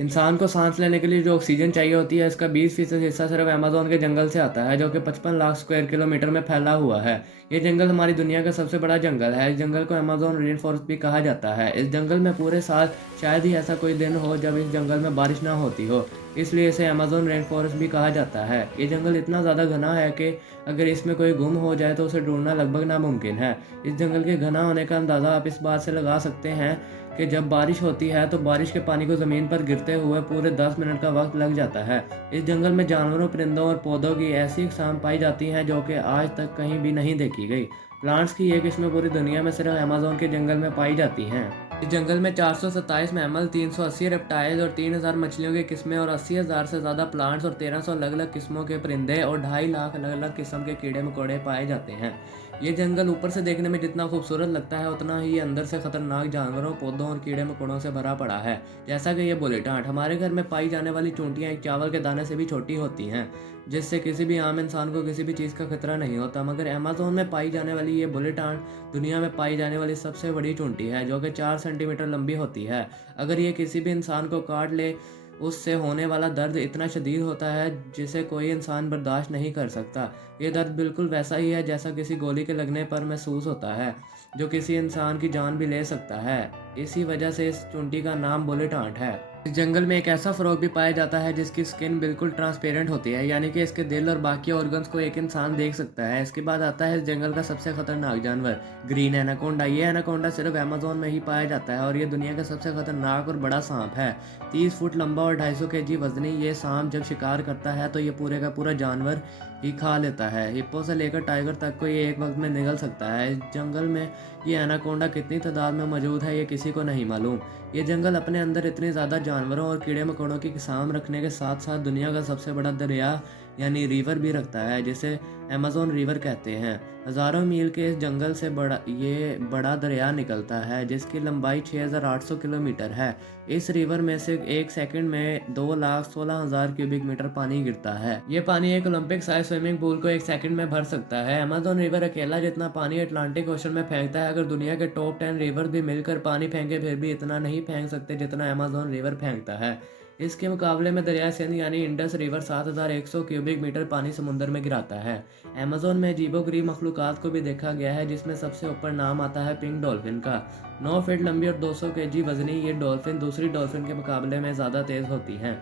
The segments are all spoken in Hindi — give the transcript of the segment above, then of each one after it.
इंसान को सांस लेने के लिए जो ऑक्सीजन चाहिए होती है, इसका 20% हिस्सा सिर्फ अमेजोन के जंगल से आता है, जो कि 55 लाख स्क्वायर किलोमीटर में फैला हुआ है। ये जंगल हमारी दुनिया का सबसे बड़ा जंगल है। इस जंगल को अमेजोन रेन फॉरेस्ट भी कहा जाता है। इस जंगल में पूरे साल शायद ही ऐसा कोई दिन हो जब इस जंगल में बारिश ना होती हो, इसलिए इसे अमेजोन रेन फॉरेस्ट भी कहा जाता है। ये जंगल इतना ज़्यादा घना है कि अगर इसमें कोई गुम हो जाए तो उसे ढूंढना लगभग नामुमकिन है। इस जंगल के घना होने का अंदाज़ा आप इस बात से लगा सकते हैं कि जब बारिश होती है तो बारिश के पानी को ज़मीन पर गिरते हुए पूरे 10 मिनट का वक्त लग जाता है। इस जंगल में जानवरों, परिंदों और पौधों की ऐसी इकसाम पाई जाती हैं जो कि आज तक कहीं भी नहीं देखी गई। प्लांट्स की ये किस्में पूरी दुनिया में सिर्फ अमेजोन के जंगल में पाई जाती हैं। इस जंगल में 427 मैमल, 380 रेप्टाइल्स और 3000 मछलियों की किस्में और 80,000 से ज़्यादा प्लांट्स और 1300 अलग अलग किस्मों के परिंदे और 2.5 लाख अलग अलग किस्म के कीड़े मकोड़े पाए जाते हैं। ये जंगल ऊपर से देखने में जितना खूबसूरत लगता है, उतना ही अंदर से खतरनाक जानवरों, पौधों और कीड़े मकोड़ों से भरा पड़ा है। जैसा कि ये बुलेट आंट, हमारे घर में पाई जाने वाली चूंटियाँ एक चावल के दाने से भी छोटी होती हैं, जिससे किसी भी आम इंसान को किसी भी चीज़ का खतरा नहीं होता। मगर अमेज़न में पाई जाने वाली ये बुलेट आंट दुनिया में पाई जाने वाली सबसे बड़ी चूंटी है, जो कि 4 सेंटीमीटर लंबी होती है। अगर ये किसी भी इंसान को काट ले, उससे होने वाला दर्द इतना शदीद होता है जिसे कोई इंसान बर्दाश्त नहीं कर सकता। ये दर्द बिल्कुल वैसा ही है जैसा किसी गोली के लगने पर महसूस होता है, जो किसी इंसान की जान भी ले सकता है। इसी वजह से इस चूंटी का नाम बुलेट आंट है। इस जंगल में एक ऐसा फ्रॉग भी पाया जाता है जिसकी स्किन बिल्कुल ट्रांसपेरेंट होती है, यानी कि इसके दिल और बाकी ऑर्गन्स को एक इंसान देख सकता है। इसके बाद आता है इस जंगल का सबसे खतरनाक जानवर, ग्रीन एनाकोंडा। ये एनाकोंडा सिर्फ अमेज़न में ही पाया जाता है और ये दुनिया का सबसे खतरनाक और बड़ा सांप है। 30 फुट लंबा और 250 केजी वजनी ये सांप जब शिकार करता है तो ये पूरे का पूरा जानवर ही खा लेता है। हिप्पो से लेकर टाइगर तक को ये एक वक्त में निगल सकता है। इस जंगल में ये एनाकोंडा कितनी तादाद में मौजूद है ये किसी को नहीं मालूम। ये जंगल अपने अंदर इतने ज़्यादा जानवरों और कीड़े मकोड़ों की किस्म रखने के साथ साथ दुनिया का सबसे बड़ा दरिया यानी रिवर भी रखता है, जिसे अमेज़न रिवर कहते हैं। हज़ारों मील के इस जंगल से बड़ा दरिया निकलता है जिसकी लंबाई 6,800 किलोमीटर है। इस रिवर में से एक सेकंड में 2,16,000 क्यूबिक मीटर पानी गिरता है। ये पानी एक ओलंपिक साइज स्विमिंग पूल को एक सेकंड में भर सकता है। अमेज़न रिवर अकेला जितना पानी अटलांटिक ओशन में फेंकता है। अगर दुनिया के टॉप 10 रिवर भी मिलकर पानी फेंके फिर भी इतना नहीं फेंक सकते जितना अमेज़न रिवर फेंकता है। इसके मुकाबले में दरिया सिंध यानी इंडस रिवर 7,100 क्यूबिक मीटर पानी समुद्र में गिराता है। अमेज़न में अजीबोगरीब मखलूकात को भी देखा गया है, जिसमें सबसे ऊपर नाम आता है पिंक डॉल्फिन का। 9 फीट लंबी और 200 केजी वजनी ये डॉल्फिन दूसरी डॉल्फिन के मुकाबले में ज़्यादा तेज़ होती हैं,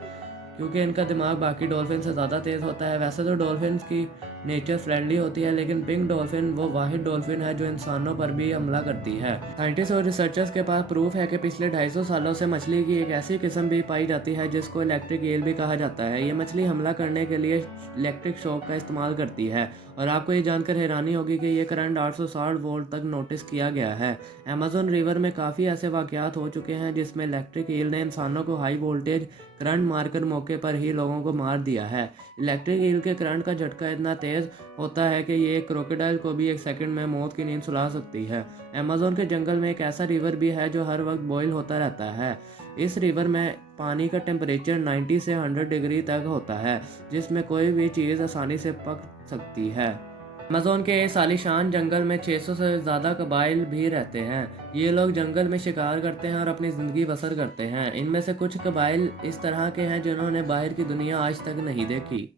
क्योंकि इनका दिमाग बाकी डॉल्फिन से ज़्यादा तेज़ होता है। वैसे तो डॉल्फिन की नेचर फ्रेंडली होती है, लेकिन पिंक डॉल्फिन वो वाहिद डॉल्फिन है जो इंसानों पर भी हमला करती है। साइंटिस्ट और रिसर्चर्स के पास प्रूफ है कि पिछले 250 सालों से मछली की एक ऐसी किस्म भी पाई जाती है जिसको इलेक्ट्रिक ईल भी कहा जाता है। ये मछली हमला करने के लिए इलेक्ट्रिक शॉक का इस्तेमाल करती है, और आपको ये जानकर हैरानी होगी कि ये करंट 860 वोल्ट तक नोटिस किया गया है। अमेज़न रिवर में काफ़ी ऐसे वाक़यात हो चुके हैं जिसमें इलेक्ट्रिक ईल ने इंसानों को हाई वोल्टेज करंट मारकर मौके पर ही लोगों को मार दिया है। इलेक्ट्रिक ईल के करंट का झटका इतना तेज़ होता है कि ये क्रोकोडाइल को भी एक सेकंड में मौत की नींद सुला सकती है। अमेज़न के जंगल में एक ऐसा रिवर भी है जो हर वक्त बॉयल होता रहता है। इस रिवर में पानी का टेम्परेचर 90 से 100 डिग्री तक होता है, जिसमें कोई भी चीज़ आसानी से पक सकती है। अमेज़न के इस आलीशान जंगल में 600 से ज़्यादा कबाइल भी रहते हैं। ये लोग जंगल में शिकार करते हैं और अपनी ज़िंदगी बसर करते हैं। इनमें से कुछ कबाइल इस तरह के हैं जिन्होंने बाहर की दुनिया आज तक नहीं देखी।